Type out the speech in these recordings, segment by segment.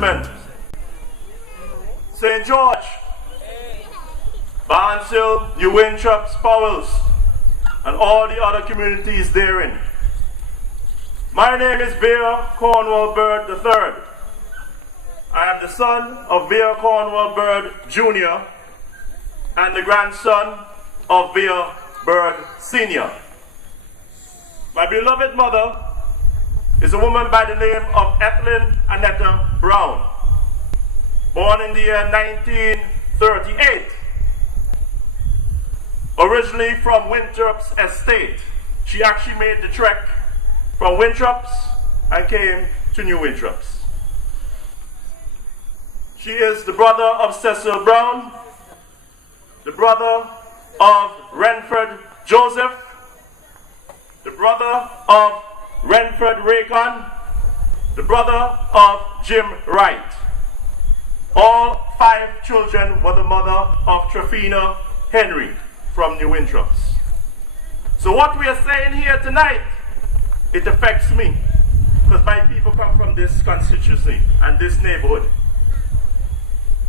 gentlemen, St. George, Barnsill, New Winthrops, Powells, and all the other communities therein. My name is Vere Cornwall Bird III. I am the son of Vere Cornwall Bird Jr. and the grandson of Vere Bird Sr. My beloved mother is a woman by the name of Ethelyn Annetta Brown, born in the year 1938, originally from Winthrops Estate. She actually made the trek from Winthrops and came to New Winthrops. She is the brother of Cecil Brown, the brother of Renford Joseph, the brother of Renford Raycon, the brother of Jim Wright. All 5 children were the mother of Trafina Henry from New Winthrops. So what we are saying here tonight, it affects me, because my people come from this constituency and this neighborhood.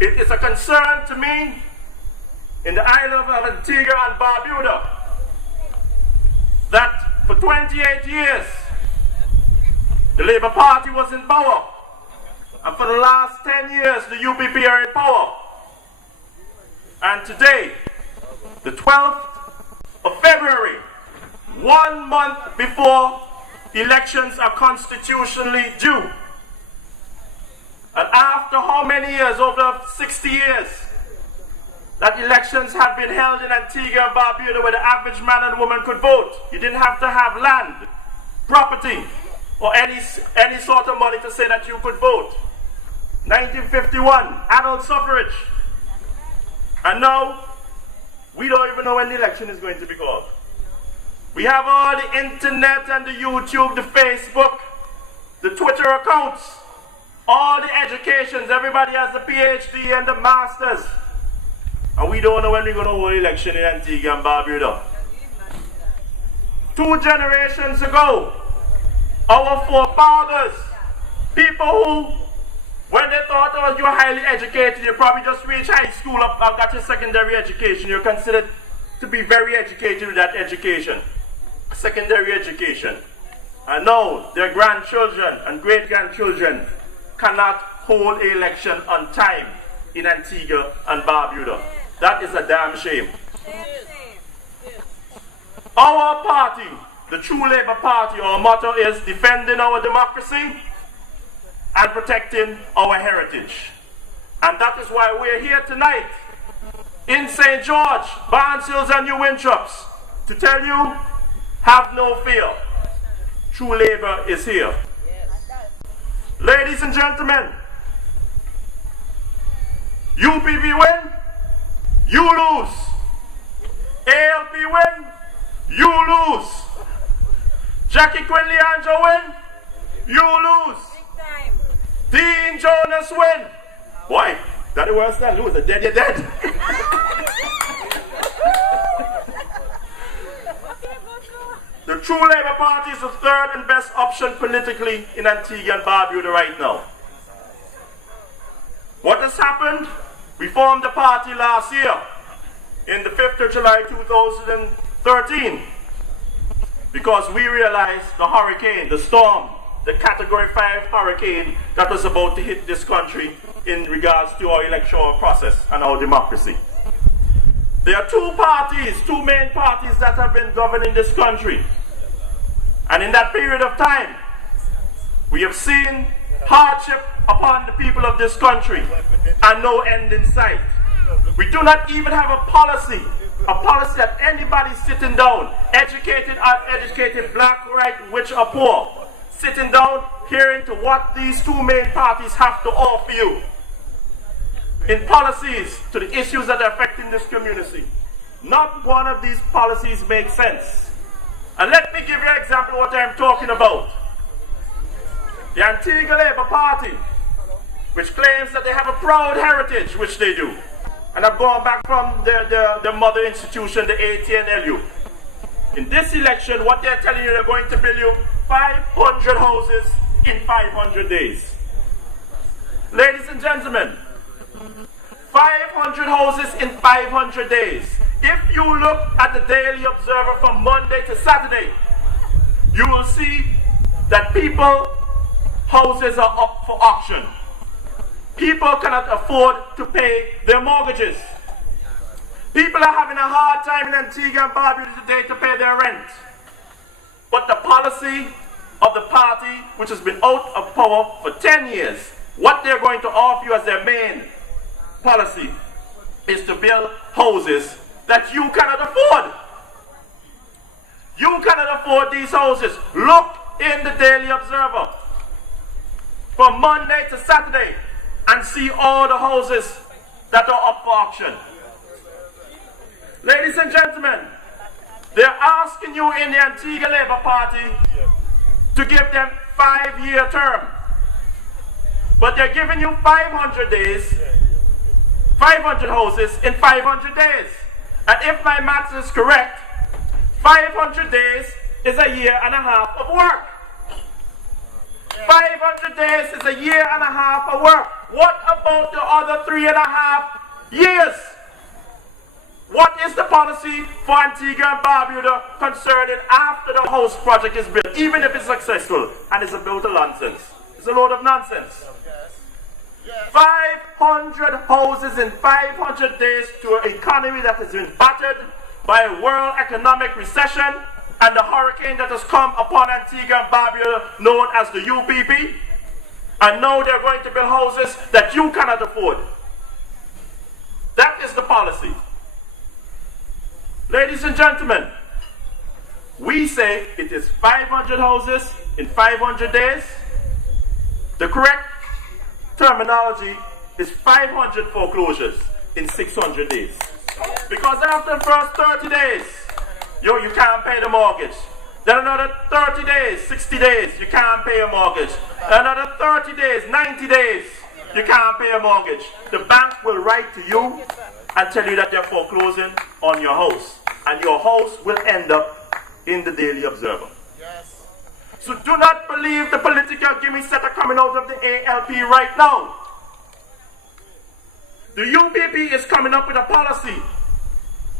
It is a concern to me in the island of Antigua and Barbuda that for 28 years the Labour Party was in power, and for the last 10 years the UPP are in power. And today, the 12th of February, 1 month before elections are constitutionally due, and after how many years, over 60 years, that elections have been held in Antigua and Barbuda where the average man and woman could vote. You didn't have to have land, property, or any sort of money to say that you could vote. 1951, adult suffrage. And now, we don't even know when the election is going to be called. We have all the internet and the YouTube, the Facebook, the Twitter accounts, all the educations. Everybody has the PhD and the masters. And we don't know when we're going to hold election in Antigua and Barbuda. 2 generations ago, our forefathers, people who, when they thought, oh, you're highly educated, you probably just reached high school, up, got your secondary education, you're considered to be very educated with that education, secondary education. And now their grandchildren and great-grandchildren cannot hold an election on time in Antigua and Barbuda. That is a damn shame. Our party, the True Labour Party, our motto is defending our democracy and protecting our heritage. And that is why we're here tonight in St. George, Barnsills and New Winthrops to tell you, have no fear. True Labour is here. Ladies and gentlemen, UPP win, you lose. ALP win, you lose. Jackie Quinn-Leandro win, you lose. Dean Jonas win. Boy, that's the worst than lose. Dead, you're dead. The True Labour Party is the 3rd and best option politically in Antigua and Barbuda right now. What has happened? We formed the party last year, in the 5th of July 2013, because we realized the hurricane, the storm, the Category 5 hurricane that was about to hit this country in regards to our electoral process and our democracy. There are 2 parties, 2 main parties that have been governing this country. And in that period of time, we have seen hardship upon the people of this country and no end in sight. We do not even have a policy that anybody sitting down, educated, uneducated, black, white, rich or poor, sitting down, hearing to what these 2 main parties have to offer you in policies to the issues that are affecting this community. Not one of these policies makes sense. And let me give you an example of what I'm talking about. The Antigua Labour Party, which claims that they have a proud heritage, which they do. And I've gone back from their mother institution, the ATNLU. In this election, what they're telling you, they're going to build you 500 houses in 500 days. Ladies and gentlemen, 500 houses in 500 days. If you look at the Daily Observer from Monday to Saturday, you will see that houses are up for auction. People cannot afford to pay their mortgages. People are having a hard time in Antigua and Barbuda today to pay their rent. But the policy of the party, which has been out of power for 10 years, what they're going to offer you as their main policy is to build houses that you cannot afford. You cannot afford these houses. Look in the Daily Observer from Monday to Saturday and see all the houses that are up for auction. Ladies and gentlemen, they're asking you in the Antigua Labour Party to give them 5-year term. But they're giving you 500 days, 500 houses in 500 days. And if my maths is correct, 500 days is a year and a half of work. 500 days is a year and a half of work. What about the other 3.5 years? What is the policy for Antigua and Barbuda concerning after the house project is built, even if it's successful and it's a load of nonsense? It's a load of nonsense. 500 houses in 500 days to an economy that has been battered by a world economic recession and the hurricane that has come upon Antigua and Barbuda known as the UPP. And now they're going to build houses that you cannot afford. That is the policy. Ladies and gentlemen, we say it is 500 houses in 500 days. The correct terminology is 500 foreclosures in 600 days. Because after the first 30 days, you can't pay the mortgage. Then another 30 days, 60 days, you can't pay a mortgage. Another 30 days, 90 days, you can't pay a mortgage. The bank will write to you and tell you that they're foreclosing on your house. And your house will end up in the Daily Observer. Yes. So do not believe the political gimmicks that are coming out of the ALP right now. The UPP is coming up with a policy.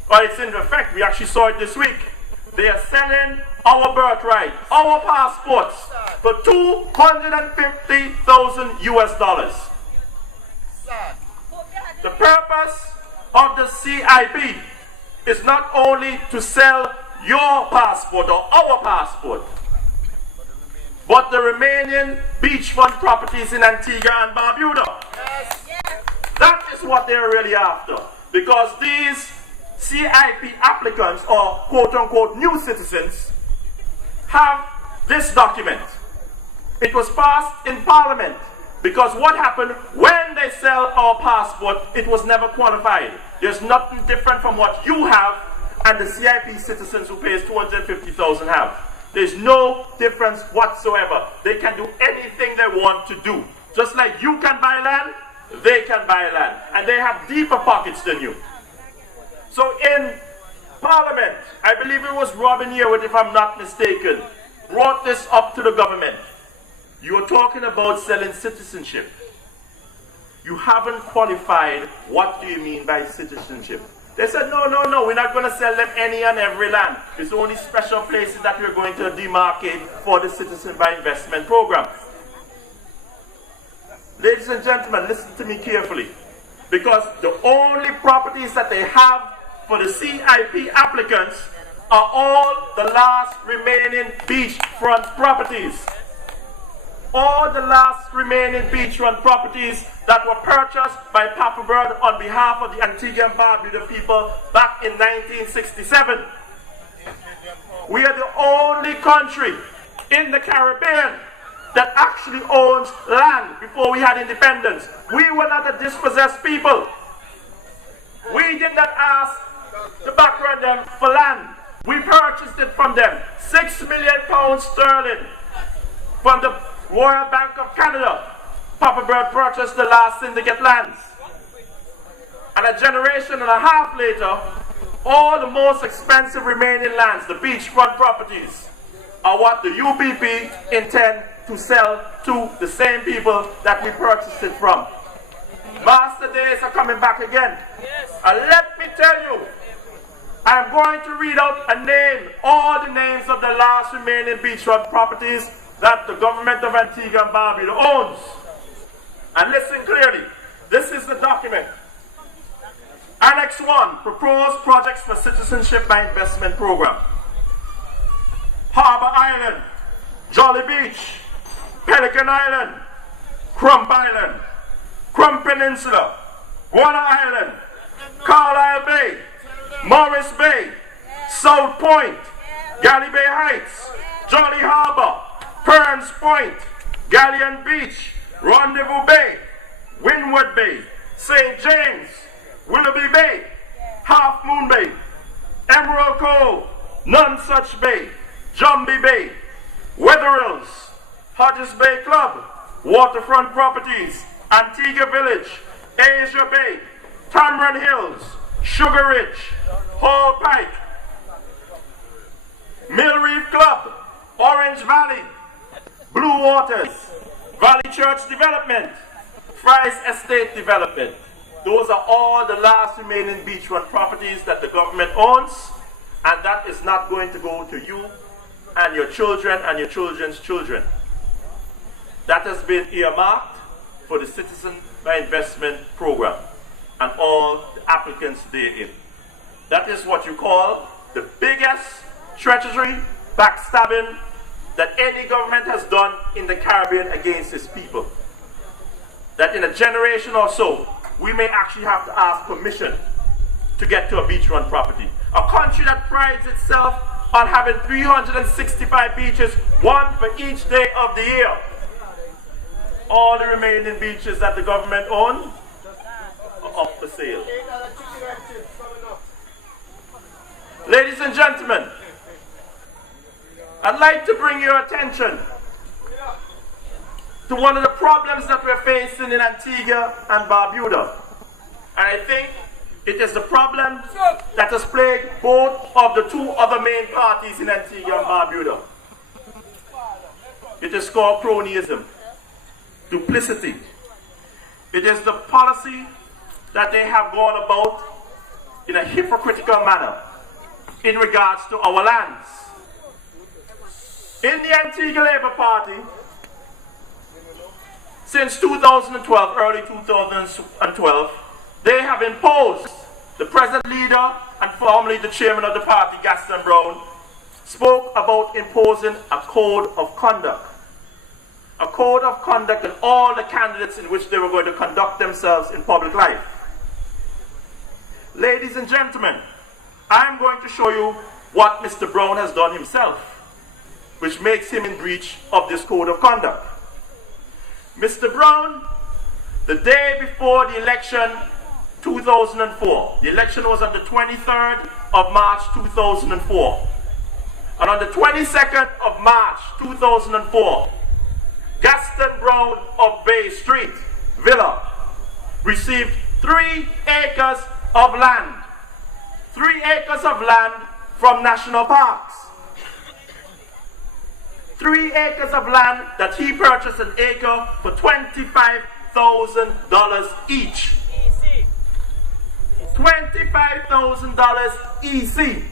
Well, it's in effect. We actually saw it this week. They are selling our birthright, our passports, for $250,000 US. The purpose of the CIP is not only to sell your passport or our passport, but the remaining beachfront properties in Antigua and Barbuda. Yes. That is what they're really after. Because these CIP applicants, or quote-unquote new citizens, have this document. It was passed in Parliament. Because what happened when they sell our passport, it was never qualified. There's nothing different from what you have and the CIP citizens who pays $250,000 have. There's no difference whatsoever. They can do anything they want to do. Just like you can buy land, they can buy land. And they have deeper pockets than you. So in Parliament, I believe it was Robin Yearwood, if I'm not mistaken, brought this up to the government. You are talking about selling citizenship. You haven't qualified what do you mean by citizenship. They said, no, we're not going to sell them any and every land. It's only special places that we're going to demarcate for the Citizen by Investment program. Ladies and gentlemen, listen to me carefully. Because the only properties that they have for the CIP applicants are all the last remaining beachfront properties. All the last remaining beachfront properties that were purchased by Papa Bird on behalf of the Antigua and Barbuda people back in 1967. We are the only country in the Caribbean that actually owns land before we had independence. We were not a dispossessed people. We did not ask the background them for land. We purchased it from them. £6 million sterling from the Royal Bank of Canada. Papa Bird purchased the last syndicate lands. And a generation and a half later, all the most expensive remaining lands, the beachfront properties, are what the UPP intend to sell to the same people that we purchased it from. Master days are coming back again. And let me tell you, I'm going to read out a name, all the names of the last remaining beachfront properties that the government of Antigua and Barbuda owns. And listen clearly, this is the document. Annex 1, Proposed Projects for Citizenship by Investment Program. Harbour Island, Jolly Beach, Pelican Island, Crump Island, Crump Peninsula, Warner Island, Carlisle Bay, Morris Bay, South Point, Galley Bay Heights, Jolly Harbour, Perns Point, Galleon Beach, Rendezvous Bay, Windward Bay, St. James, Willoughby Bay, Half Moon Bay, Emerald Cove, Nonsuch Bay, Jumbie Bay, Wetherills, Hodges Bay Club, Waterfront Properties, Antigua Village, Asia Bay, Tamron Hills, Sugar Ridge, Hall Pike, Mill Reef Club, Orange Valley, Blue Waters, Valley Church Development, Fry's Estate Development. Those are all the last remaining beachfront properties that the government owns, and that is not going to go to you and your children and your children's children. That has been earmarked for the Citizen by Investment Program and all the applicants therein. That is what you call the biggest treachery, backstabbing that any government has done in the Caribbean against its people. That in a generation or so, we may actually have to ask permission to get to a beachfront property. A country that prides itself on having 365 beaches, one for each day of the year. All the remaining beaches that the government owns are up for sale. Ladies and gentlemen, I'd like to bring your attention to one of the problems that we're facing in Antigua and Barbuda. And I think it is the problem that has plagued both of the two other main parties in Antigua and Barbuda. It is called cronyism, duplicity. It is the policy that they have gone about in a hypocritical manner in regards to our lands. In the Antigua Labour Party, since 2012, early 2012, they have imposed, the present leader and formerly the chairman of the party, Gaston Brown, spoke about imposing a code of conduct. A code of conduct in all the candidates in which they were going to conduct themselves in public life. Ladies and gentlemen, I'm going to show you what Mr. Brown has done himself, which makes him in breach of this code of conduct. Mr. Brown, the day before the election 2004, the election was on the 23rd of March 2004, and on the 22nd of March 2004, Gaston Brown of Bay Street Villa received 3 acres of land. 3 acres of land from national parks. 3 acres of land that he purchased an acre for $25,000 each. $25,000 EC.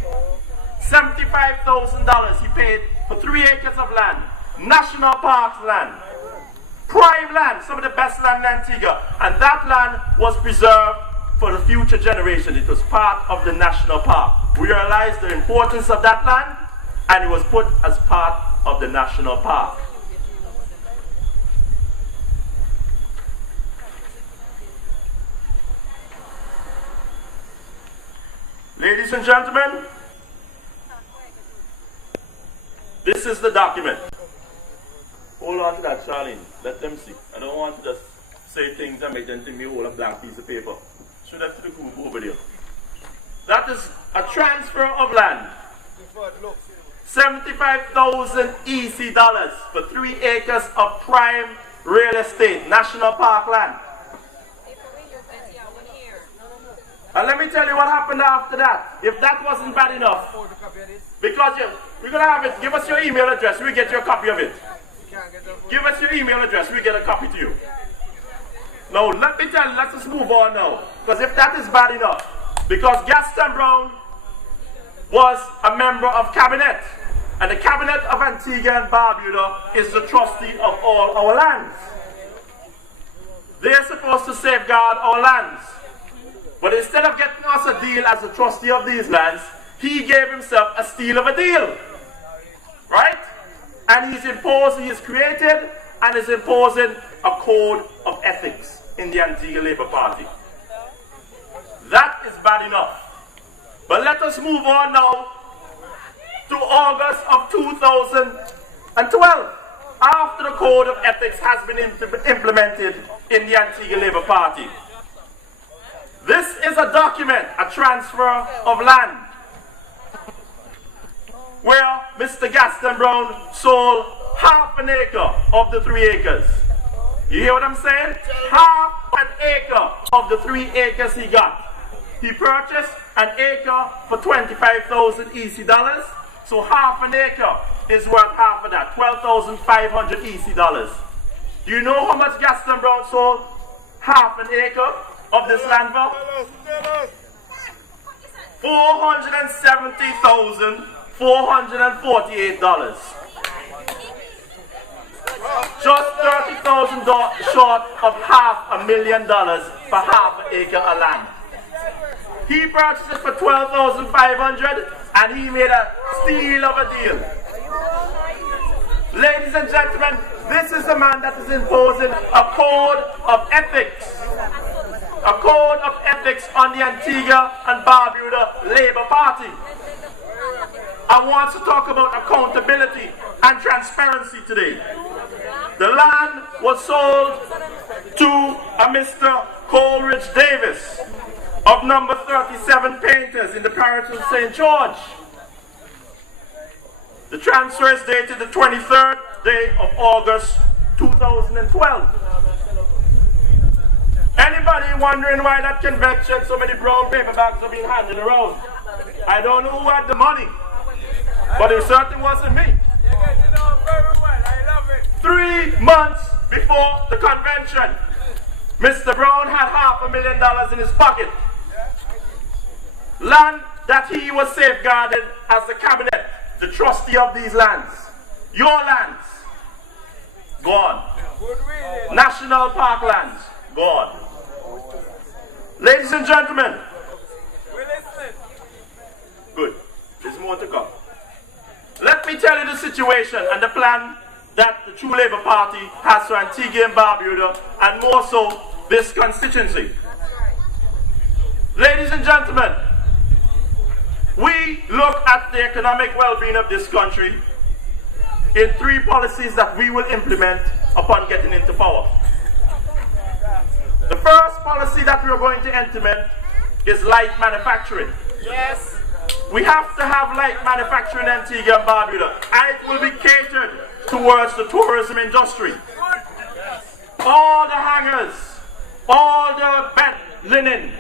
$75,000 he paid for 3 acres of land. National parks land. Prime land, some of the best land in Antigua. And that land was preserved for the future generation. It was part of the national park. We realized the importance of that land, and it was put as part of the national park. Ladies and gentlemen, this is the document. Hold on to that, Charlene. Let them see. I don't want to just say things and make them think me hold a blank piece of paper. Show that to the group over there. That is a transfer of land. 75,000 EC dollars for 3 acres of prime real estate, national park land. And let me tell you what happened after that. If that wasn't bad enough, because We're going to have it. Give us your email address. We'll get you a copy of it. Give us your email address. We'll get a copy to you. Now, let me tell you, let's just move on now. Because if that is bad enough, because Gaston Brown was a member of cabinet, and the cabinet of Antigua and Barbuda is the trustee of all our lands. They're supposed to safeguard our lands. But instead of getting us a deal as a trustee of these lands, he gave himself a steal of a deal. Right? And he has created and is imposing a code of ethics in the Antigua Labour Party. That is bad enough. But let us move on now to August of 2012, after the code of ethics has been implemented in the Antigua Labour Party. This is a document, a transfer of land, where Mr. Gaston Brown sold half an acre of the 3 acres. You hear what I'm saying? Half an acre of the 3 acres he got. He purchased an acre for 25,000 EC dollars. So half an acre is worth half of that, 12,500 EC dollars. Do you know how much Gaston Brown sold half an acre of this land for? $470,448. Just $30,000 short of $500,000 for half an acre of land. He purchased it for $12,500 and he made a steal of a deal. Ladies and gentlemen, this is the man that is imposing a code of ethics. A code of ethics on the Antigua and Barbuda Labour Party. I want to talk about accountability and transparency today. The land was sold to a Mr. Coleridge Davis of number 37 Painters in the parish of St. George. The transfer is dated the 23rd day of August 2012. Anybody wondering why that convention so many brown paper bags are being handed around? I don't know who had the money, but it certainly wasn't me. 3 months before the convention, Mr. Brown had $500,000 in his pocket. Land that he was safeguarded as the cabinet, the trustee of these lands. Your lands, gone. National park lands, gone. Ladies and gentlemen, good. There's more to come. Let me tell you the situation and the plan that the True Labour Party has for Antigua and Barbuda, and more so this constituency. Ladies and gentlemen, we look at the economic well-being of this country in 3 policies that we will implement upon getting into power. The first policy that we are going to implement is light manufacturing. Yes. We have to have light manufacturing in Antigua and Barbuda, and it will be catered towards the tourism industry. All the hangers, all the bed linen,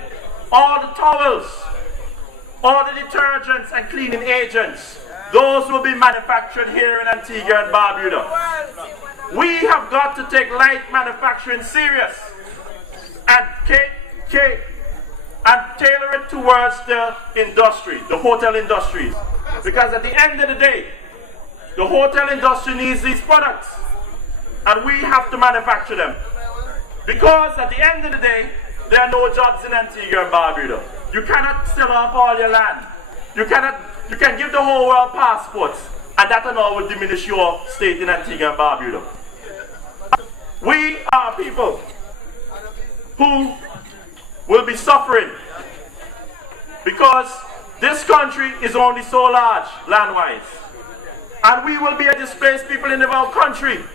all the towels, all the detergents and cleaning agents, those will be manufactured here in Antigua and Barbuda. We have got to take light manufacturing serious and tailor it towards the industry, the hotel industries. Because at the end of the day, the hotel industry needs these products, and we have to manufacture them. Because at the end of the day, there are no jobs in Antigua and Barbuda. You cannot sell off all your land. You can give the whole world passports, and that and all will diminish your state in Antigua and Barbuda. We are people who will be suffering because this country is only so large land-wise. And we will be a displaced people in our country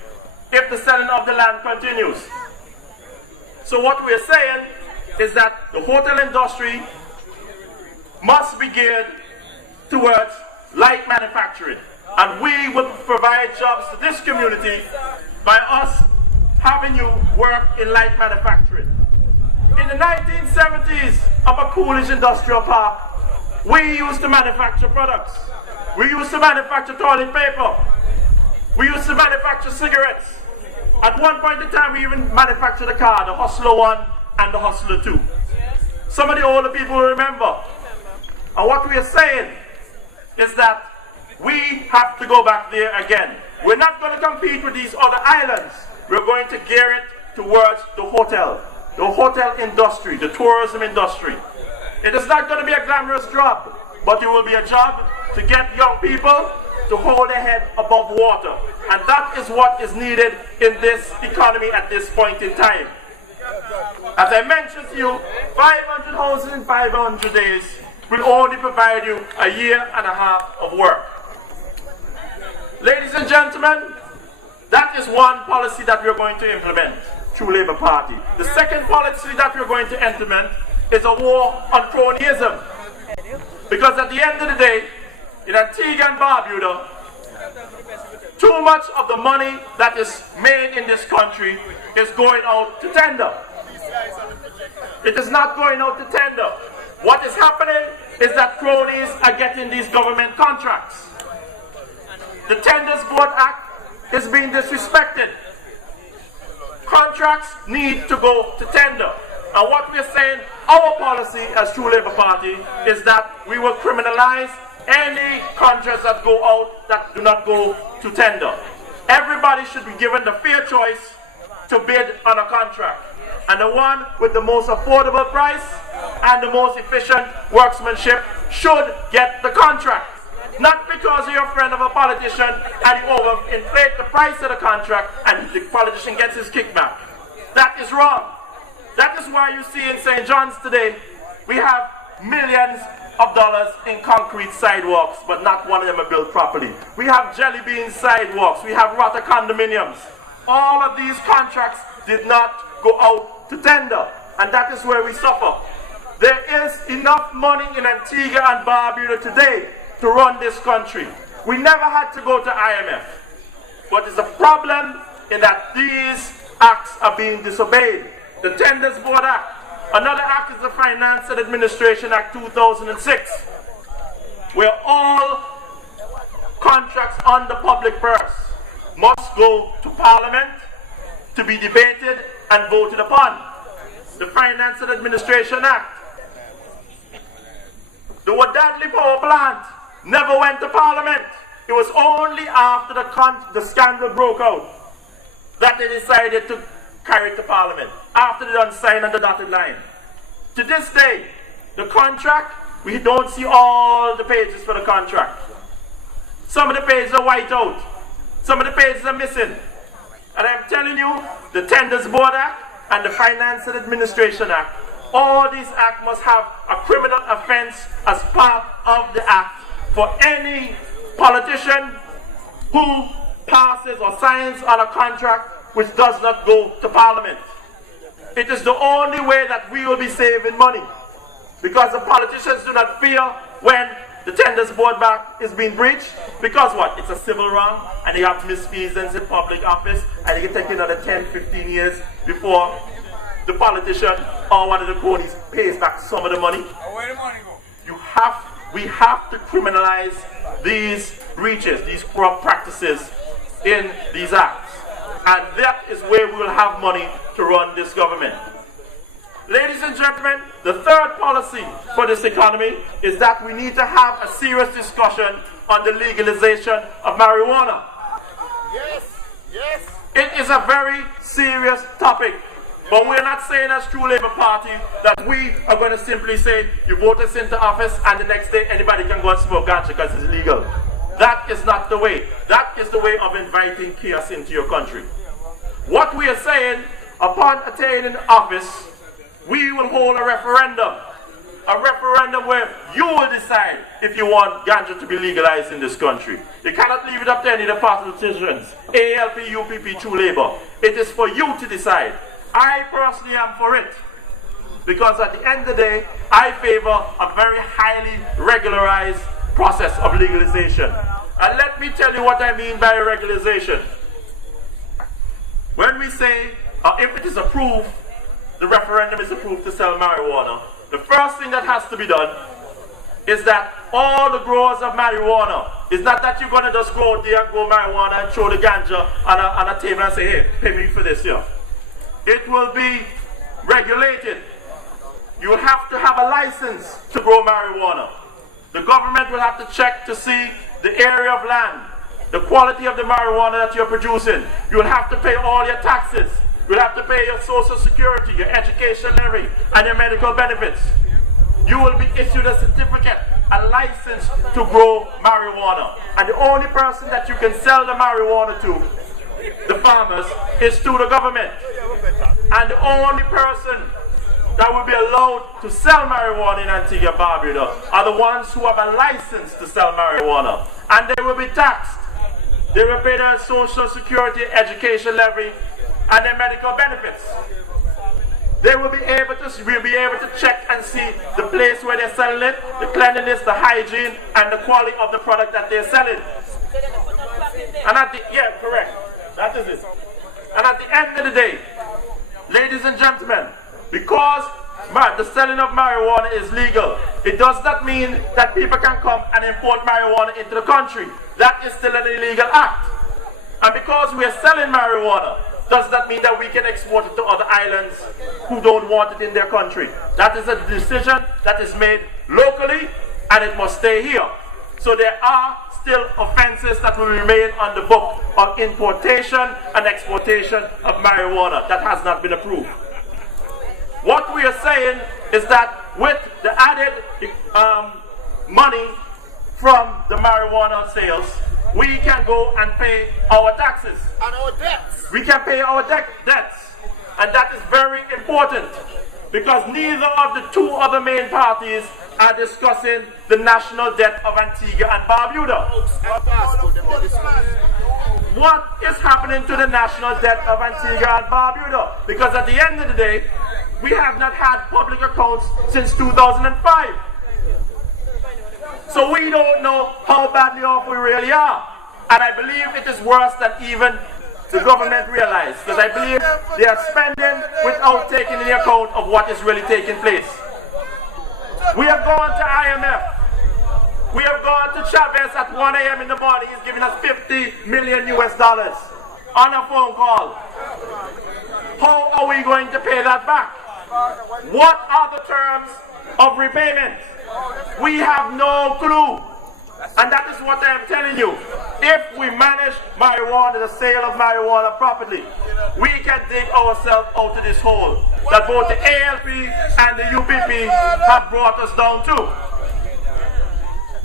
if the selling of the land continues. So what we are saying is that the hotel industry must be geared towards light manufacturing. And we will provide jobs to this community by us having you work in light manufacturing. In the 1970s, up at Coolidge Industrial Park, we used to manufacture products. We used to manufacture toilet paper. We used to manufacture cigarettes. At one point in time, we even manufactured a car, the Hustler 1 and the Hustler 2. Some of the older people will remember. And what we are saying is that we have to go back there again. We're not going to compete with these other islands. We're going to gear it towards the hotel industry, the tourism industry. It is not going to be a glamorous job, but it will be a job to get young people to hold their head above water. And that is what is needed in this economy at this point in time. As I mentioned to you, 500 houses in 500 days will only provide you a year and a half of work. Ladies and gentlemen, that is one policy that we're going to implement through Labour Party. The second policy that we're going to implement is a war on cronyism. Because at the end of the day, in Antigua and Barbuda, too much of the money that is made in this country is going out to tender. It is not going out to tender. What is happening is that cronies are getting these government contracts. The Tenders Board Act is being disrespected. Contracts need to go to tender. And what we're saying, our policy as True Labour Party, is that we will criminalize any contracts that go out that do not go to tender. Everybody should be given the fair choice to bid on a contract. And the one with the most affordable price and the most efficient workmanship should get the contract. Not because you're a friend of a politician and you overinflate the price of the contract and the politician gets his kickback. That is wrong. That is why you see in St. John's today, we have millions of dollars in concrete sidewalks, but not one of them are built properly. We have jelly bean sidewalks. We have rota condominiums. All of these contracts did not go out to tender, and that is where we suffer. There is enough money in Antigua and Barbuda today to run this country. We never had to go to IMF. But there's a problem in that these acts are being disobeyed. The Tenders Board Act. Another act is the Finance and Administration Act 2006, where all contracts on the public purse must go to Parliament to be debated and voted upon. The Finance and Administration Act. The Wadadli Power Plant never went to Parliament. It was only after the scandal broke out that they decided to carry it to Parliament, after they done sign on the dotted line. To this day, the contract, we don't see all the pages for the contract. Some of the pages are white out. Some of the pages are missing. And I'm telling you, the Tenders Board Act and the Finance and Administration Act, all these acts must have a criminal offense as part of the act for any politician who passes or signs on a contract which does not go to Parliament. It is the only way that we will be saving money, because the politicians do not fear when the Tenders Board Act is being breached, because what? It's a civil wrong, and they have misfeasance in public office, and they can take another 10, 15 years before the politician or one of the cronies pays back some of the money. Where the money go? We have to criminalize these breaches, these corrupt practices in these acts. And that is where we will have money to run this government. Ladies and gentlemen, the third policy for this economy is that we need to have a serious discussion on the legalization of marijuana. Yes, yes. It is a very serious topic. But we're not saying as True Labour Party that we are going to simply say, you vote us into office and the next day anybody can go and smoke ganja because it's illegal. That is not the way. That is the way of inviting chaos into your country. What we are saying, upon attaining office, we will hold a referendum. A referendum where you will decide if you want ganja to be legalized in this country. You cannot leave it up to any of the politicians. ALP, UPP, True Labour. It is for you to decide. I personally am for it. Because at the end of the day, I favor a very highly regularized process of legalization. And let me tell you what I mean by regularization. When we say, if it is approved, the referendum is approved to sell marijuana, the first thing that has to be done is that all the growers of marijuana, it's not that you're going to just go out there and grow marijuana and throw the ganja on a table and say, hey, pay me for this here. It will be regulated. You will have to have a license to grow marijuana. The government will have to check to see the area of land, the quality of the marijuana that you're producing. You will have to pay all your taxes. You will have to pay your social security, your education levy, and your medical benefits. You will be issued a certificate, a license to grow marijuana. And the only person that you can sell the marijuana to, the farmers, is to the government. And the only person that will be allowed to sell marijuana in Antigua and Barbuda are the ones who have a license to sell marijuana. And they will be taxed. They will pay their social security, education levy, and their medical benefits. They will be able to check and see the place where they're selling it, the cleanliness, the hygiene, and the quality of the product that they're selling. And yeah, correct. That is it. And at the end of the day, ladies and gentlemen, because the selling of marijuana is legal, it does not mean that people can come and import marijuana into the country. That is still an illegal act. And because we are selling marijuana, does that mean that we can export it to other islands who don't want it in their country? That is a decision that is made locally, and it must stay here. So there are still offenses that will remain on the book of importation and exportation of marijuana that has not been approved. What we are saying is that with the added money from the marijuana sales, we can go and pay our taxes. And our debts. We can pay our debts. And that is very important, because neither of the two other main parties are discussing the national debt of Antigua and Barbuda. What is happening to the national debt of Antigua and Barbuda? Because at the end of the day, we have not had public accounts since 2005. So we don't know how badly off we really are. And I believe it is worse than even the government realizes, because I believe they are spending without taking into account of what is really taking place. We have gone to IMF. We have gone to Chavez at 1 a.m. in the morning. He's giving us $50 million on a phone call. How are we going to pay that back? What are the terms of repayment? We have no clue. And that is what I am telling you. If we manage marijuana, the sale of marijuana properly, we can dig ourselves out of this hole that both the ALP and the UPP have brought us down to.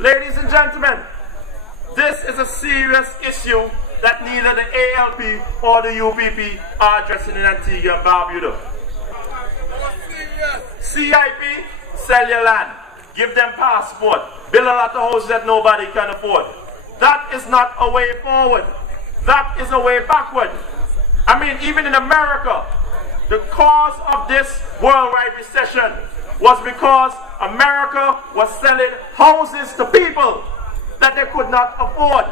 Ladies and gentlemen, this is a serious issue that neither the ALP or the UPP are addressing in Antigua and Barbuda. CIP, sell your land. Give them passport. Build a lot of houses that nobody can afford. That is not a way forward. That is a way backward. I mean, even in America, the cause of this worldwide recession was because America was selling houses to people that they could not afford.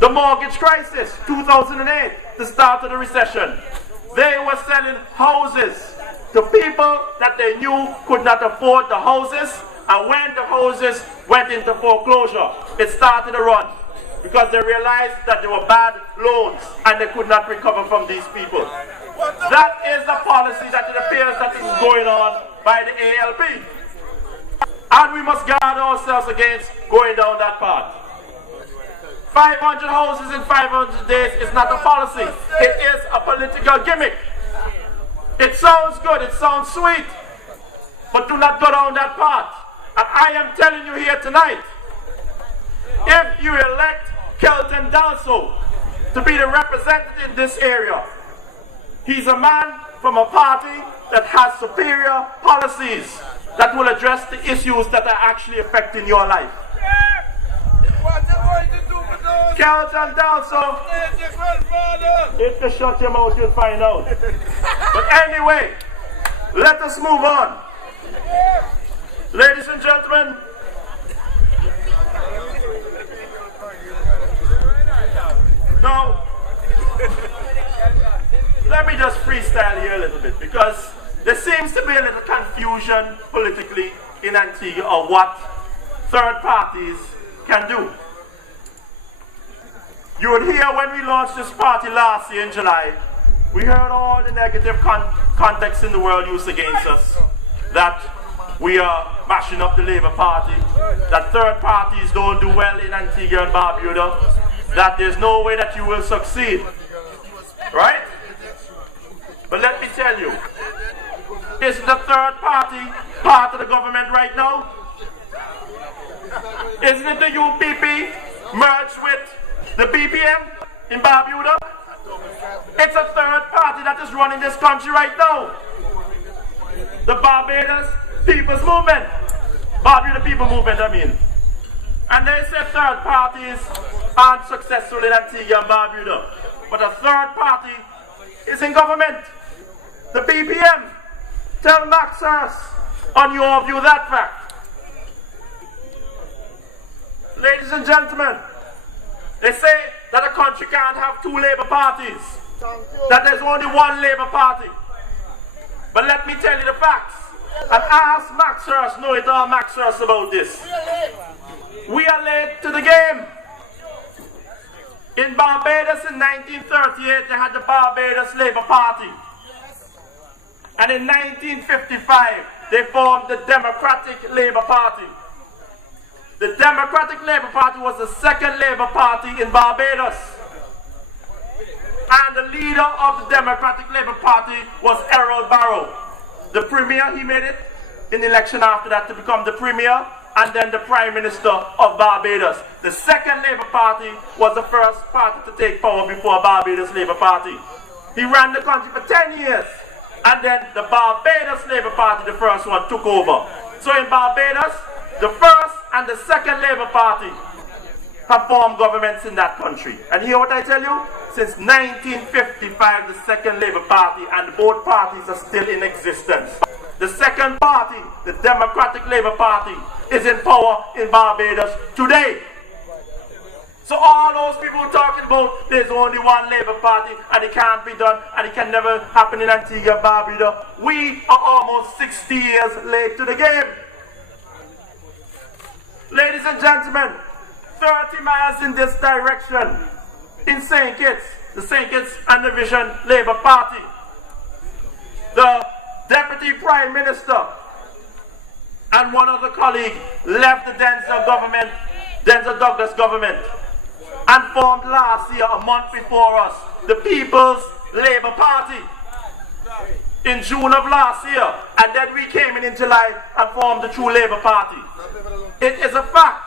The mortgage crisis, 2008, the start of the recession. They were selling houses to people that they knew could not afford the houses, and when the houses went into foreclosure, it started to run, because they realized that they were bad loans and they could not recover from these people. That is the policy that it appears that is going on by the ALP. And we must guard ourselves against going down that path. 500 houses in 500 days is not a policy. It is a political gimmick. It sounds good, it sounds sweet, but do not go down that path. And I am telling you here tonight, if you elect Kelton Dalso to be the representative in this area, he's a man from a party that has superior policies that will address the issues that are actually affecting your life. What are you going to do with those? Kelton Dalso, if you shut your mouth, you'll find out. But anyway, let us move on. Ladies and gentlemen, now, let me just freestyle here a little bit, because there seems to be a little confusion politically in Antigua of what third parties can do. You would hear when we launched this party last year in July, we heard all the negative context in the world used against us, that we are mashing up the Labour Party, that third parties don't do well in Antigua and Barbuda, that there's no way that you will succeed. Right? But let me tell you, isn't the third party part of the government right now? Isn't it the UPP merged with the BPM in Barbuda? It's a third party that is running this country right now. The Barbados People's Movement. Barbuda People Movement, I mean. And they say third parties aren't successful in Antigua and Barbuda. But a third party is in government. The BPM. Tell Max Hurst on your view that fact. Ladies and gentlemen, they say that a country can't have two Labour parties. That there's only one Labour Party. But let me tell you the facts. And ask Max Hurst, know it all Max Hurst about this. We are late to the game. In Barbados in 1938, they had the Barbados Labour Party. And in 1955, they formed the Democratic Labour Party. The Democratic Labour Party was the second Labour Party in Barbados. And the leader of the Democratic Labour Party was Errol Barrow. The Premier, he made it in the election after that to become the Premier and then the Prime Minister of Barbados. The second Labour Party was the first party to take power before Barbados Labour Party. He ran the country for 10 years. And then the Barbados Labour Party, the first one, took over. So in Barbados, the first and the second Labour Party have formed governments in that country. And hear what I tell you? Since 1955, the second Labour Party and both parties are still in existence. The second party, the Democratic Labour Party, is in power in Barbados today. So all those people talking about there's only one Labour Party and it can't be done and it can never happen in Antigua and Barbuda, we are almost 60 years late to the game. Ladies and gentlemen, 30 miles in this direction, in St. Kitts, the St. Kitts and the Vision Labour Party, the Deputy Prime Minister and one other colleague left the Denzel Douglas government, and formed last year, a month before us, the People's Labour Party in June of last year. And then we came in July and formed the True Labour Party. It is a fact.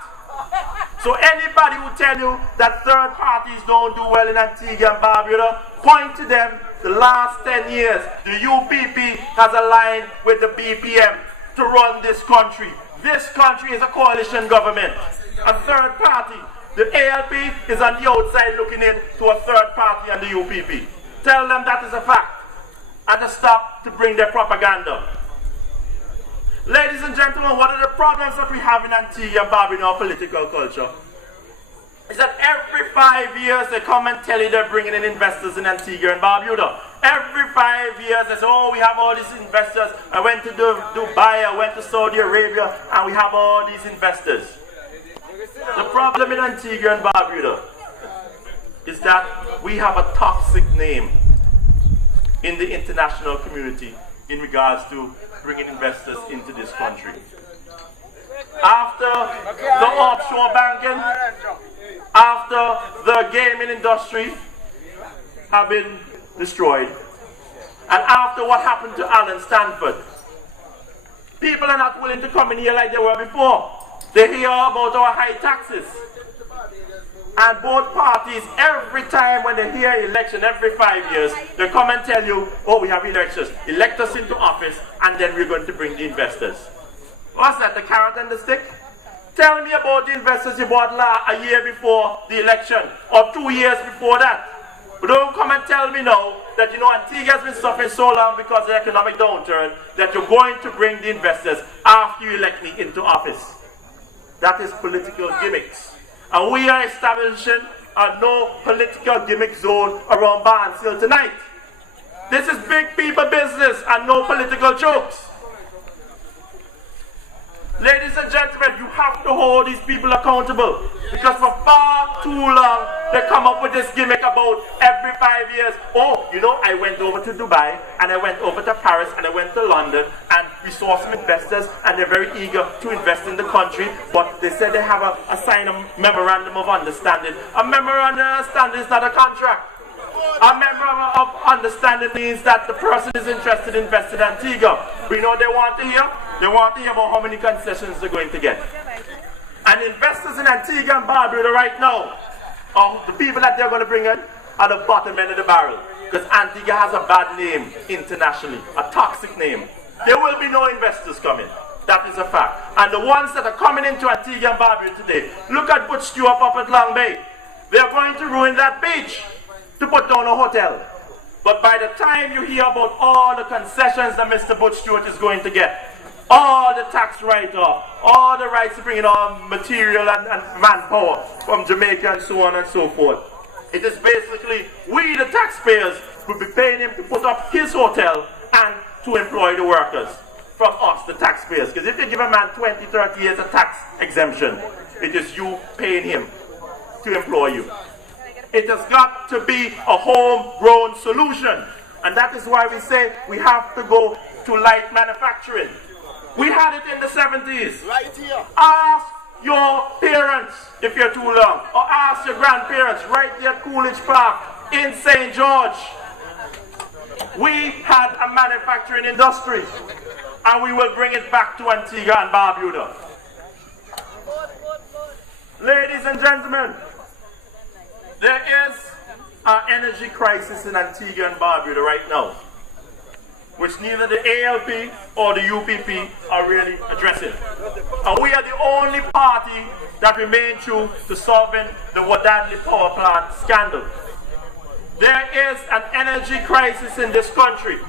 So anybody who tell you that third parties don't do well in Antigua and Barbuda, point to them. The last 10 years, the UPP has aligned with the BPM to run this country. This country is a coalition government. A third party, the ALP, is on the outside looking in to a third party and the UPP. Tell them that is a fact and to stop to bring their propaganda. Ladies and gentlemen, one of the problems that we have in Antigua and Barbuda in our political culture is that every 5 years they come and tell you they're bringing in investors in Antigua and Barbuda. Every 5 years they say, oh, we have all these investors. I went to Dubai, I went to Saudi Arabia, and we have all these investors. The problem in Antigua and Barbuda is that we have a toxic name in the international community in regards to bringing investors into this country. After the offshore banking, after the gaming industry have been destroyed, and after what happened to Alan Stanford, people are not willing to come in here like they were before. They hear about our high taxes. And both parties, every time when they hear election, every 5 years, they come and tell you, oh, we have elections. Elect us into office, and then we're going to bring the investors. What's that, the carrot and the stick? Tell me about the investors you bought a year before the election, or 2 years before that. But don't come and tell me now that, you know, Antigua has been suffering so long because of the economic downturn that you're going to bring the investors after you elect me into office. That is political gimmicks. And we are establishing a no political gimmick zone around Barnsley tonight. This is big people business and no political jokes. Ladies and gentlemen, you have to hold these people accountable, because for far too long they come up with this gimmick about every 5 years. Oh, you know, I went over to Dubai and I went over to Paris and I went to London and we saw some investors and they're very eager to invest in the country, but they said they have a sign a memorandum of understanding. A memorandum of understanding is not a contract. A memorandum of understanding means that the person is interested in investing in Antigua. We know they want to hear. They want to hear about how many concessions they're going to get. And investors in Antigua and Barbuda right now, the people that they're going to bring in are the bottom end of the barrel. Because Antigua has a bad name internationally, a toxic name. There will be no investors coming. That is a fact. And the ones that are coming into Antigua and Barbuda today, look at Butch Stewart up at Long Bay. They're going to ruin that beach to put down a hotel. But by the time you hear about all the concessions that Mr. Butch Stewart is going to get, all the tax write-off, all the rights to bring in all material and manpower from Jamaica and so on and so forth, it is basically we, the taxpayers, will be paying him to put up his hotel and to employ the workers from us, the taxpayers. Because if you give a man 20, 30 years of tax exemption, it is you paying him to employ you. It has got to be a homegrown solution. And that is why we say we have to go to light manufacturing. We had it in the 70s. Right here. Ask your parents if you're too long, or ask your grandparents right there at Coolidge Park in St. George. We had a manufacturing industry, and we will bring it back to Antigua and Barbuda. Ladies and gentlemen, there is an energy crisis in Antigua and Barbuda right now, which neither the ALP or the UPP are really addressing. And we are the only party that remain true to solving the Wadadli power plant scandal. There is an energy crisis in this country,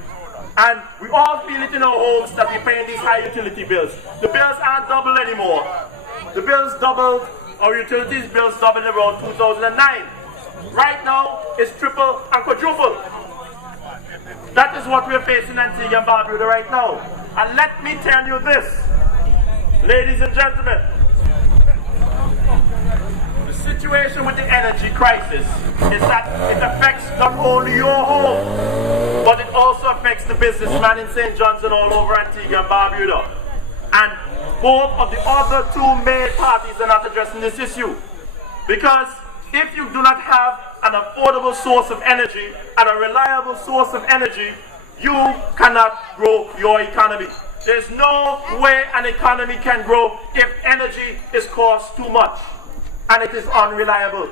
and we all feel it in our homes that we're paying these high utility bills. The bills aren't double anymore. The bills doubled, our utilities bills doubled around 2009. Right now, it's triple and quadruple. That is what we're facing in Antigua and Barbuda right now. And let me tell you this, ladies and gentlemen, the situation with the energy crisis is that it affects not only your home, but it also affects the businessman in St. John's and all over Antigua and Barbuda. And both of the other two main parties are not addressing this issue. Because if you do not have an affordable source of energy and a reliable source of energy, you cannot grow your economy. There's no way an economy can grow if energy is cost too much and it is unreliable.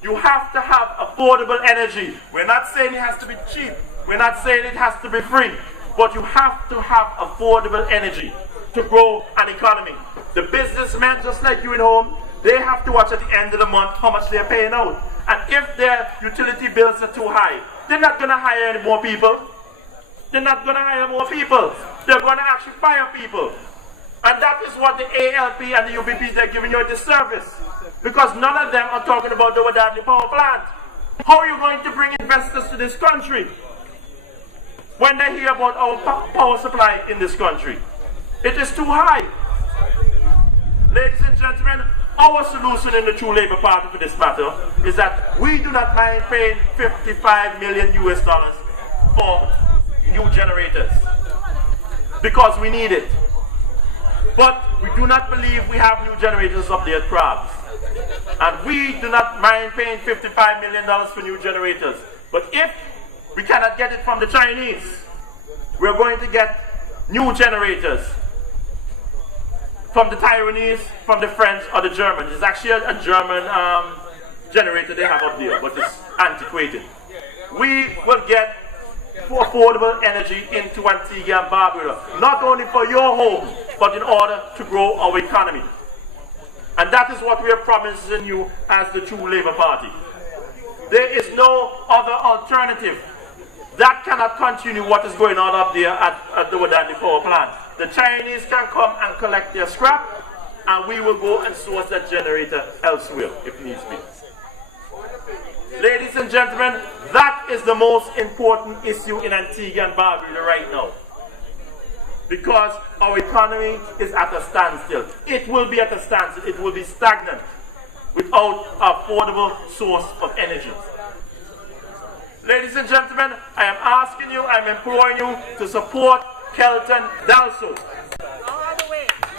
You have to have affordable energy. We're not saying it has to be cheap. We're not saying it has to be free. But you have to have affordable energy to grow an economy. The businessmen, just like you at home, they have to watch at the end of the month how much they're paying out. And if their utility bills are too high, they're not going to hire any more people. They're not going to hire more people. They're going to actually fire people. And that is what the ALP and the UPP, they're giving you a disservice. Because none of them are talking about the Wadadli power plant. How are you going to bring investors to this country when they hear about our power supply in this country? It is too high. Ladies and gentlemen, our solution in the True Labour Party for this matter is that we do not mind paying $55 million for new generators because we need it. But we do not believe we have new generators up there at Crabs. And we do not mind paying $55 million for new generators. But if we cannot get it from the Chinese, we're going to get new generators from the Taiwanese, from the French, or the Germans. It's actually a German generator they have up there, but it's antiquated. We will get affordable energy into Antigua and Barbuda, not only for your home, but in order to grow our economy. And that is what we are promising you as the True Labour Party. There is no other alternative. That cannot continue what is going on up there at the Wadadli power plant. The Chinese can come and collect their scrap, and we will go and source that generator elsewhere if needs be. Ladies and gentlemen, that is the most important issue in Antigua and Barbuda right now. because our economy is at a standstill. It will be at a standstill. It will be stagnant without affordable source of energy. Ladies and gentlemen, I am asking you, I'm imploring you to support Kelton Dalso.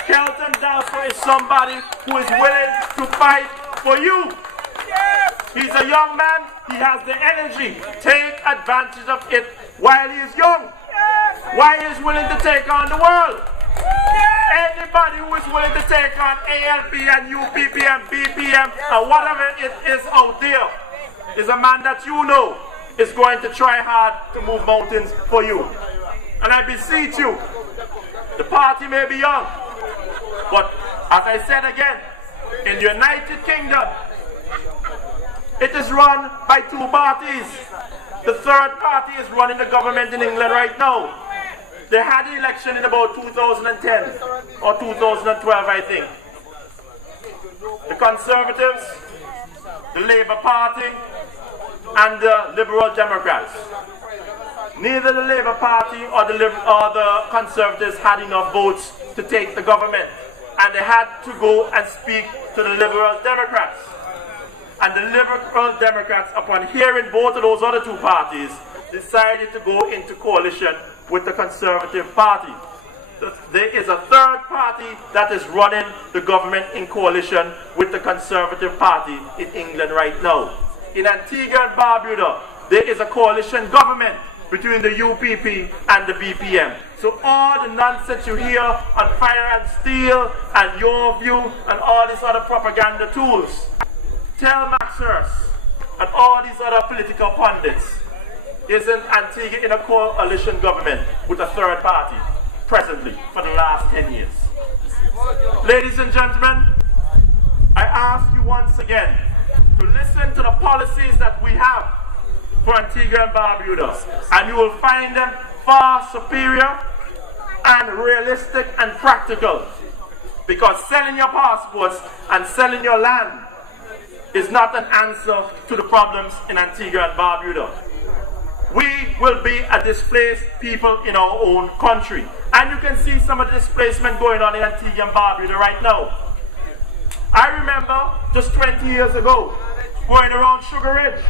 Kelton Dalso is somebody who is willing to fight for you. He's a young man. He has the energy. Take advantage of it while he is young. While he is willing to take on the world. Anybody who is willing to take on ALP and UPP and BPM and whatever it is out there is a man that you know is going to try hard to move mountains for you. And I beseech you, the party may be young, but as I said again, in the United Kingdom, it is run by two parties. The third party is running the government in England right now. They had the election in about 2010 or 2012, I think. The Conservatives, the Labour Party, and the Liberal Democrats. Neither the Labour Party or the Conservatives had enough votes to take the government, and they had to go and speak to the Liberal Democrats. And the Liberal Democrats, upon hearing both of those other two parties, decided to go into coalition with the Conservative Party. There is a third party that is running the government in coalition with the Conservative Party in England right now. In Antigua and Barbuda, there is a coalition government between the UPP and the BPM. So all the nonsense you hear on Fire and Steel and Your View and all these other propaganda tools, tell Maxers and all these other political pundits, isn't Antigua in a coalition government with a third party presently for the last 10 years? Ladies and gentlemen, I ask you once again to listen to the policies that we have for Antigua and Barbuda, and you will find them far superior and realistic and practical, because selling your passports and selling your land is not an answer to the problems in Antigua and Barbuda. We will be a displaced people in our own country, and you can see some of the displacement going on in Antigua and Barbuda right now. I remember just 20 years ago going around Sugar Ridge.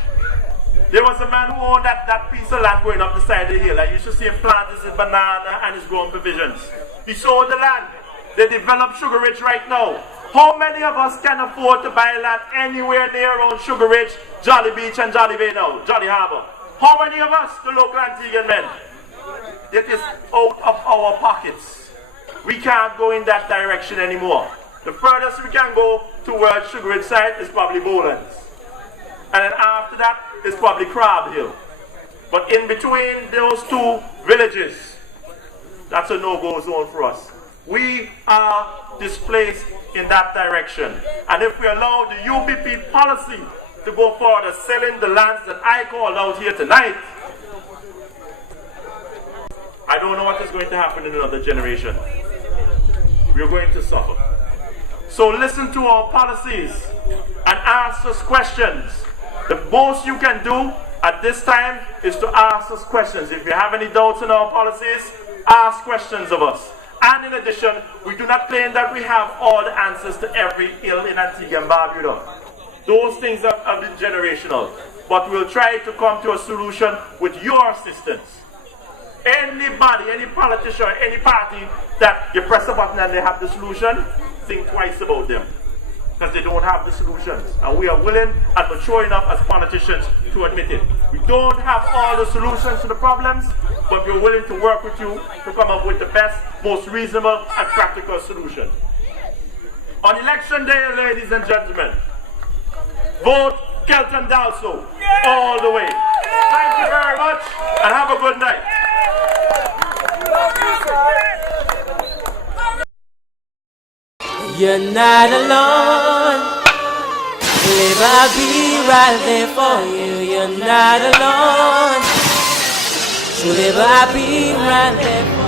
There was a man who owned that piece of land going up the side of the hill. I used to see him plant his banana and his growing provisions. He sold the land. They developed Sugar Ridge right now. How many of us can afford to buy land anywhere near around Sugar Ridge, Jolly Beach and Jolly Bay now, Jolly Harbour? How many of us, the local Antiguan men? It is out of our pockets. We can't go in that direction anymore. The furthest we can go towards Sugar Ridge side is probably Bowlands. And then after that is probably Crab Hill. But in between those two villages, that's a no-go zone for us. We are displaced in that direction. And if we allow the UPP policy to go forward, selling the lands that I called out here tonight, I don't know what is going to happen in another generation. We're going to suffer. So listen to our policies and ask us questions. The most you can do at this time is to ask us questions. If you have any doubts in our policies, ask questions of us. And in addition, we do not claim that we have all the answers to every ill in Antigua and Barbuda. Those things have been generational. But we'll try to come to a solution with your assistance. Anybody, any politician, any party that you press a button and they have the solution, think twice about them. Because they don't have the solutions. And we are willing and mature enough as politicians to admit it. We don't have all the solutions to the problems, but we're willing to work with you to come up with the best, most reasonable and practical solution. On election day, ladies and gentlemen, vote Kelton Dalso all the way. Thank you very much and have a good night. You're not alone. Live, I'll be right there for you. You're not alone. Live, I'll be right there for you.